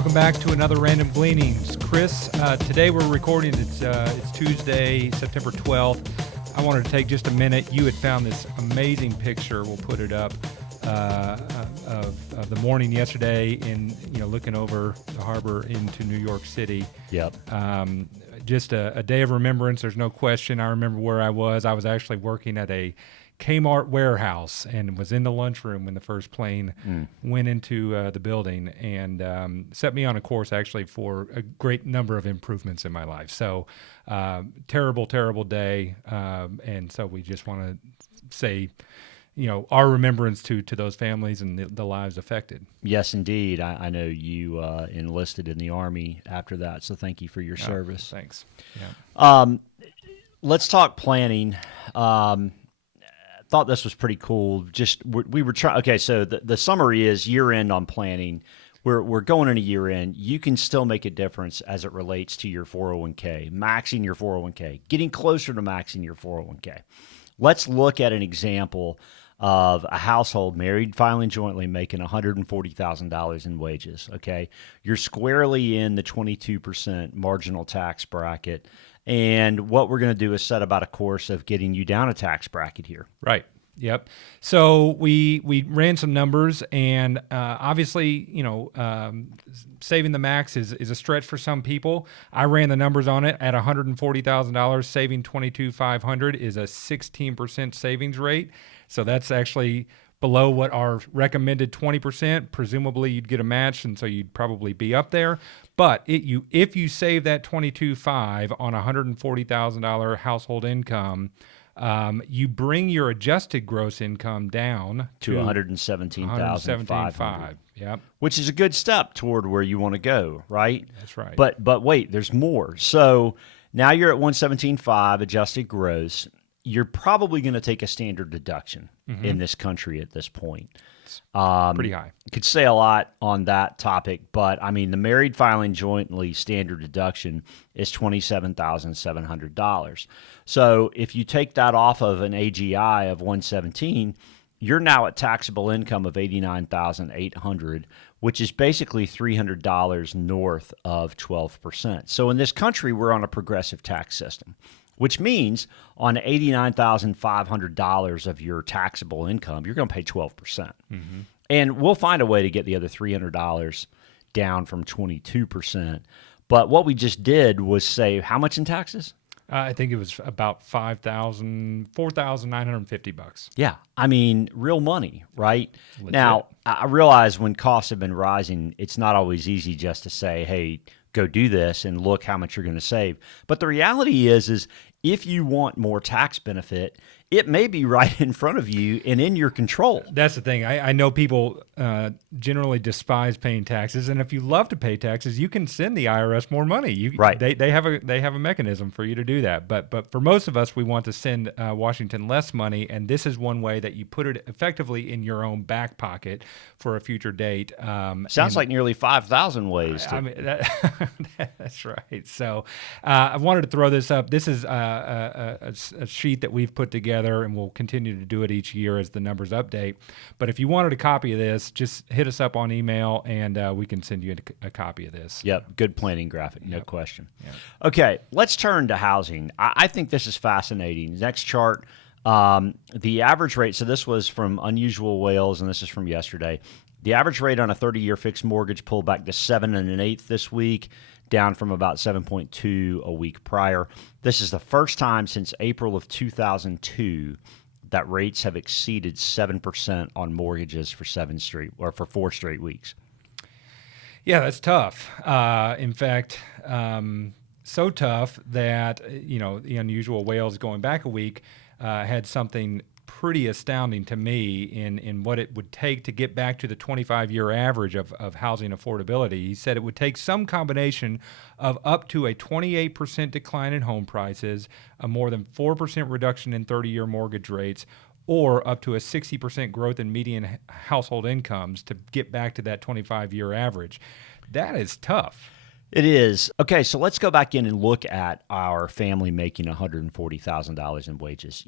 Welcome back to another Random Gleanings. Chris, today we're recording, it's Tuesday, September 12th. I wanted to take just a minute. You had found this amazing picture, we'll put it up, of the morning yesterday in, looking over the harbor into New York City. Yep. Just a day of remembrance, there's no question. I remember where I was. I was actually working at a Kmart warehouse and was in the lunchroom when the first plane went into the building and set me on a course actually for a great number of improvements in my life. So terrible, terrible day. And so we just want to say, our remembrance to those families and the lives affected. Yes, indeed. I know you enlisted in the Army after that, so thank you for your service. Thanks. Yeah. Let's talk planning. Thought this was pretty cool. Just we were trying. Okay, so the summary is year end on planning. We're going into year end. You can still make a difference as it relates to your 401k, maxing your 401k, getting closer to maxing your 401k. Let's look at an example of a household married, filing jointly, making $140,000 in wages. Okay, you're squarely in the 22% marginal tax bracket. And what we're going to do is set about a course of getting you down a tax bracket here. Right. Yep. So we ran some numbers, and obviously, saving the max is a stretch for some people. I ran the numbers on it at $140,000. Saving $22,500 is a 16% savings rate. So that's actually below what our recommended 20%. Presumably, you'd get a match, and so you'd probably be up there. But if you save that $22,500 on $140,000 household income, you bring your adjusted gross income down to $117,500. Yep. Which is a good step toward where you want to go, right? That's right. But wait, there's more. So now you're at $117,500 adjusted gross. You're probably going to take a standard deduction in this country at this point. Pretty high. Could say a lot on that topic, but I mean, the married filing jointly standard deduction is $27,700. So if you take that off of an AGI of 117, you're now at taxable income of $89,800, which is basically $300 north of 12%. So in this country, we're on a progressive tax system, which means on $89,500 of your taxable income, you're going to pay 12%. And we'll find a way to get the other $300 down from 22%. But what we just did was save how much in taxes? I think it was about $4,950. Yeah. I mean, real money, right? Legit. Now, I realize when costs have been rising, it's not always easy just to say, hey, go do this and look how much you're going to save. But the reality is if you want more tax benefit, it may be right in front of you and in your control. That's the thing. I know people generally despise paying taxes, and if you love to pay taxes, you can send the IRS more money. Right. They have a mechanism for you to do that. But for most of us, we want to send Washington less money, and this is one way that you put it effectively in your own back pocket for a future date. Sounds like nearly 5,000 ways. I mean, that's right. So I wanted to throw this up. This is a sheet that we've put together, and we'll continue to do it each year as the numbers update. But if you wanted a copy of this, just hit us up on email, and we can send you a copy of this. Yep, good planning graphic, no question. Yep. Okay, let's turn to housing. I think this is fascinating. Next chart, the average rate, so this was from Unusual Whales, and this is from yesterday. The average rate on a 30-year fixed mortgage pulled back to 7 1/8 this week, down from about 7.2 a week prior. This is the first time since April of 2002 that rates have exceeded 7% on mortgages for 4 straight weeks. Yeah, that's tough. In fact, so tough that the Unusual Whales going back a week had something pretty astounding to me in what it would take to get back to the 25-year average of housing affordability. He said it would take some combination of up to a 28% decline in home prices, a more than 4% reduction in 30-year mortgage rates, or up to a 60% growth in median household incomes to get back to that 25-year average. That is tough. It is. Okay, so let's go back in and look at our family making $140,000 in wages.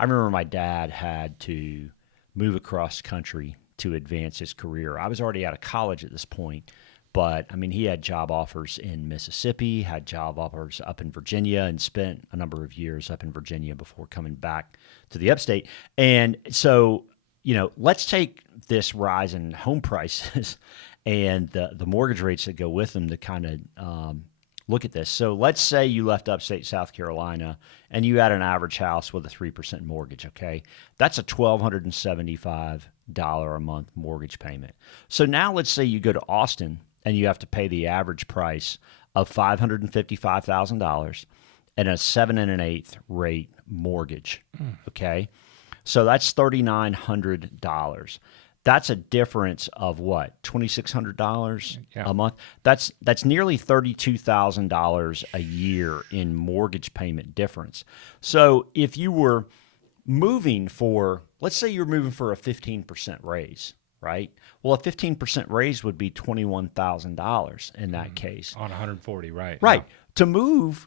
I remember my dad had to move across country to advance his career. I was already out of college at this point, but I mean, he had job offers in Mississippi, had job offers up in Virginia, and spent a number of years up in Virginia before coming back to the upstate. And so, let's take this rise in home prices and the mortgage rates that go with them to kind of look at this. So let's say you left upstate South Carolina and you had an average house with a 3% mortgage, okay? That's a $1,275 a month mortgage payment. So now let's say you go to Austin and you have to pay the average price of $555,000 and a 7 1/8 rate mortgage, okay? So that's $3,900. That's a difference of what, $2,600 a month? That's nearly $32,000 a year in mortgage payment difference. So if you were moving for, let's say you're moving for a 15% raise, right? Well, a 15% raise would be $21,000 in that case. On 140, right. Right. To move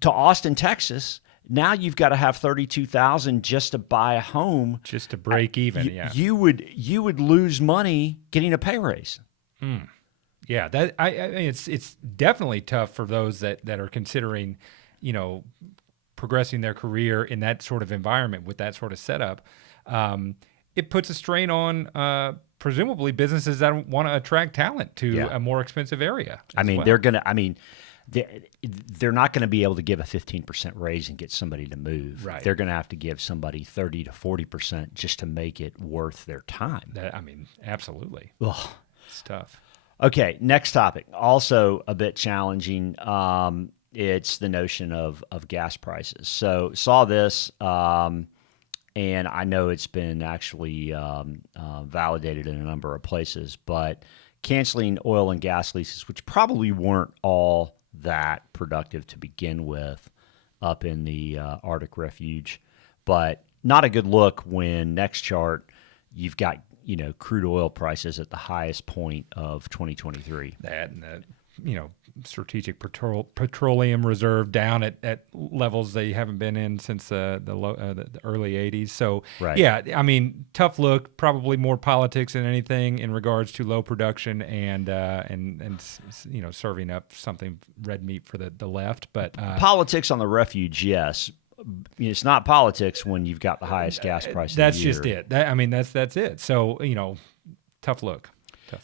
to Austin, Texas, now you've got to have $32,000 just to buy a home. Just to break even, You would lose money getting a pay raise. Yeah, that I mean, it's definitely tough for those that are considering, progressing their career in that sort of environment with that sort of setup. It puts a strain on presumably businesses that want to attract talent to a more expensive area. I mean, they're not going to be able to give a 15% raise and get somebody to move. Right. They're going to have to give somebody 30 to 40% just to make it worth their time. Absolutely. Ugh. It's tough. Okay, next topic. Also a bit challenging. It's the notion of gas prices. So saw this, and I know it's been actually validated in a number of places, but canceling oil and gas leases, which probably weren't all that productive to begin with up in the Arctic refuge, but not a good look when next chart you've got crude oil prices at the highest point of 2023. That and the strategic petroleum reserve down at levels they haven't been in since the early 80s. So yeah, I mean, tough look. Probably more politics than anything in regards to low production and serving up something red meat for the left. But politics on the refuge, yes. It's not politics when you've got the highest gas price. That's just it. That's it. So tough look.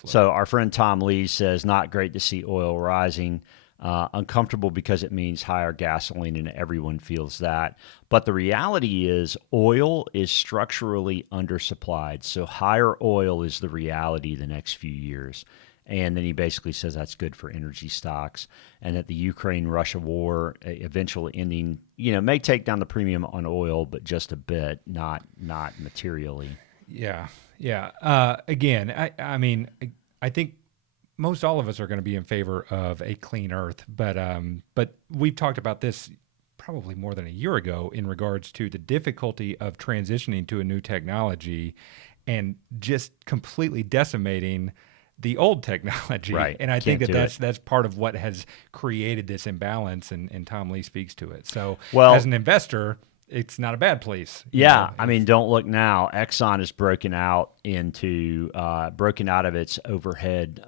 So our friend Tom Lee says, not great to see oil rising. Uncomfortable because it means higher gasoline, and everyone feels that. But the reality is oil is structurally undersupplied. So higher oil is the reality the next few years. And then he basically says that's good for energy stocks, and that the Ukraine-Russia war eventually ending, may take down the premium on oil, but just a bit, not materially. Yeah. Again, I think most all of us are going to be in favor of a clean earth, but we've talked about this probably more than a year ago in regards to the difficulty of transitioning to a new technology and just completely decimating the old technology. Right. And I think that's part of what has created this imbalance, and Tom Lee speaks to it. So as an investor, it's not a bad place. Yeah, don't look now. Exxon is broken out of its overhead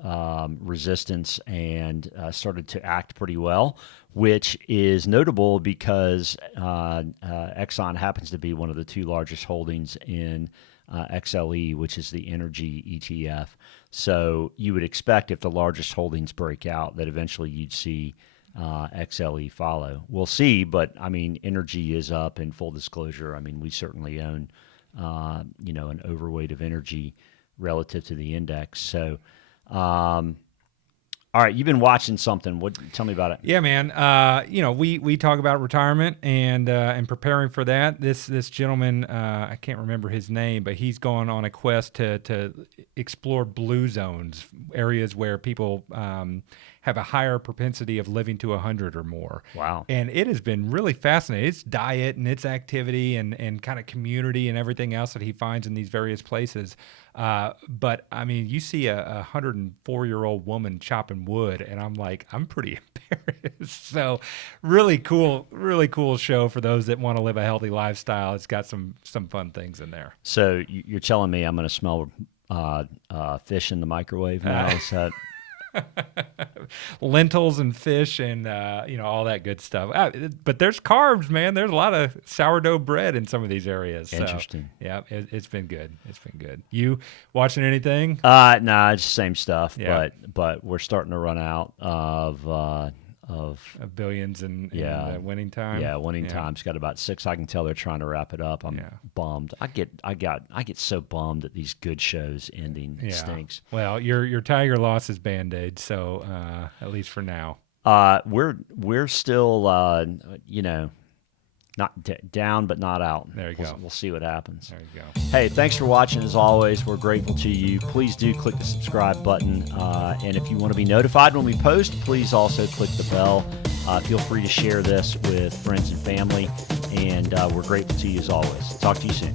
resistance and started to act pretty well, which is notable because Exxon happens to be one of the two largest holdings in XLE, which is the energy ETF. So you would expect if the largest holdings break out that eventually you'd see XLE follow. We'll see, but energy is up. In full disclosure, we certainly own an overweight of energy relative to the index. So all right, you've been watching something. Tell me about it. Yeah, man. We talk about retirement and preparing for that. This gentleman, I can't remember his name, but he's gone on a quest to explore blue zones, areas where people have a higher propensity of living to 100 or more. Wow. And it has been really fascinating. It's diet and its activity and kind of community and everything else that he finds in these various places. But you see a 104-year-old woman chopping wood, and I'm like, I'm pretty embarrassed. So really cool show for those that want to live a healthy lifestyle. It's got some fun things in there. So you're telling me I'm going to smell fish in the microwave now. Is that Lentils and fish and all that good stuff. But there's carbs, man. There's a lot of sourdough bread in some of these areas. So, interesting? yeah, it's been good. It's been good. You watching anything? Nah, it's the same stuff. Yeah. But we're starting to run out of Billions in winning time. Yeah, winning time's got about 6. I can tell they're trying to wrap it up. I'm bummed. I get so bummed at these good shows ending. It stinks. Well, your Tiger loss is Band-Aid, so at least for now. We're still not down but not out. There you go. We'll see what happens. There you go. Hey, thanks for watching. As always, we're grateful to you. Please do click the subscribe button, and if you want to be notified when we post, please also click the bell. Feel free to share this with friends and family, and we're grateful to you as always. Talk to you soon.